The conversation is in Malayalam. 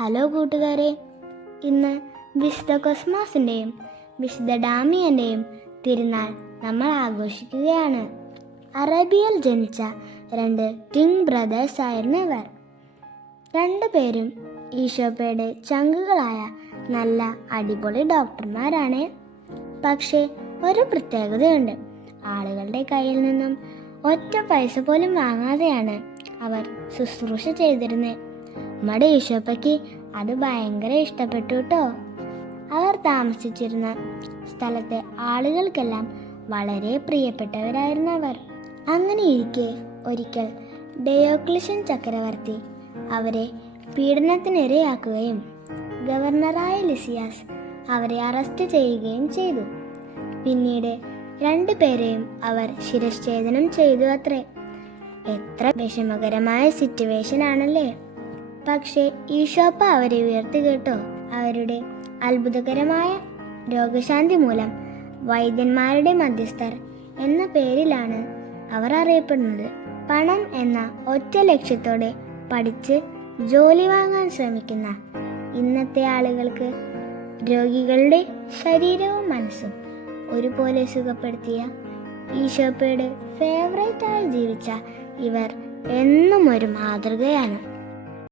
ഹലോ കൂട്ടുകാരെ, ഇന്ന് വിശുദ്ധ കൊസ്മാസിൻ്റെയും വിശുദ്ധ ഡാമിയൻ്റെയും തിരുനാൾ നമ്മൾ ആഘോഷിക്കുകയാണ്. അറേബ്യയിൽ ജനിച്ച രണ്ട് ട്വിൻ ബ്രദേഴ്സ് ആയിരുന്നു ഇവർ. രണ്ടുപേരും ഈശോപ്പയുടെ ചങ്കുകളായ നല്ല അടിപൊളി ഡോക്ടർമാരാണ്. പക്ഷേ ഒരു പ്രത്യേകതയുണ്ട്. ആളുകളുടെ കയ്യിൽ നിന്നും ഒറ്റ പൈസ പോലും വാങ്ങാതെയാണ് അവർ ശുശ്രൂഷ ചെയ്തിരുന്നത്. നമ്മുടെ ഈശോപ്പയ്ക്ക് അത് ഭയങ്കര ഇഷ്ടപ്പെട്ടു കേട്ടോ. അവർ താമസിച്ചിരുന്ന സ്ഥലത്തെ ആളുകൾക്കെല്ലാം വളരെ പ്രിയപ്പെട്ടവരായിരുന്നു അവർ. അങ്ങനെ ഇരിക്കെ ഒരിക്കൽ ഡയോക്ലിഷ്യൻ ചക്രവർത്തി അവരെ പീഡനത്തിനിരയാക്കുകയും ഗവർണറായ ലിസിയാസ് അവരെ അറസ്റ്റ് ചെയ്യുകയും ചെയ്തു. പിന്നീട് രണ്ടുപേരെയും അവർ ശിരച്ഛേദനം ചെയ്തു അത്രേ. എത്ര വിഷമകരമായ സിറ്റുവേഷൻ ആണല്ലേ. പക്ഷേ ഈശോപ്പ അവരെ ഉയർത്തി കേട്ടോ. അവരുടെ അത്ഭുതകരമായ രോഗശാന്തി മൂലം വൈദ്യന്മാരുടെ മധ്യസ്ഥർ എന്ന പേരിലാണ് അവർ അറിയപ്പെടുന്നത്. പണം എന്ന ഒറ്റ ലക്ഷ്യത്തോടെ പഠിച്ച് ജോലി വാങ്ങാൻ ശ്രമിക്കുന്ന ഇന്നത്തെ ആളുകൾക്ക് രോഗികളുടെ ശരീരവും മനസ്സും ഒരുപോലെ സുഖപ്പെടുത്തിയ ഈശോപ്പയുടെ ഫേവറേറ്റായി ജീവിച്ച ഇവർ എന്നും ഒരു മാതൃകയാണ്.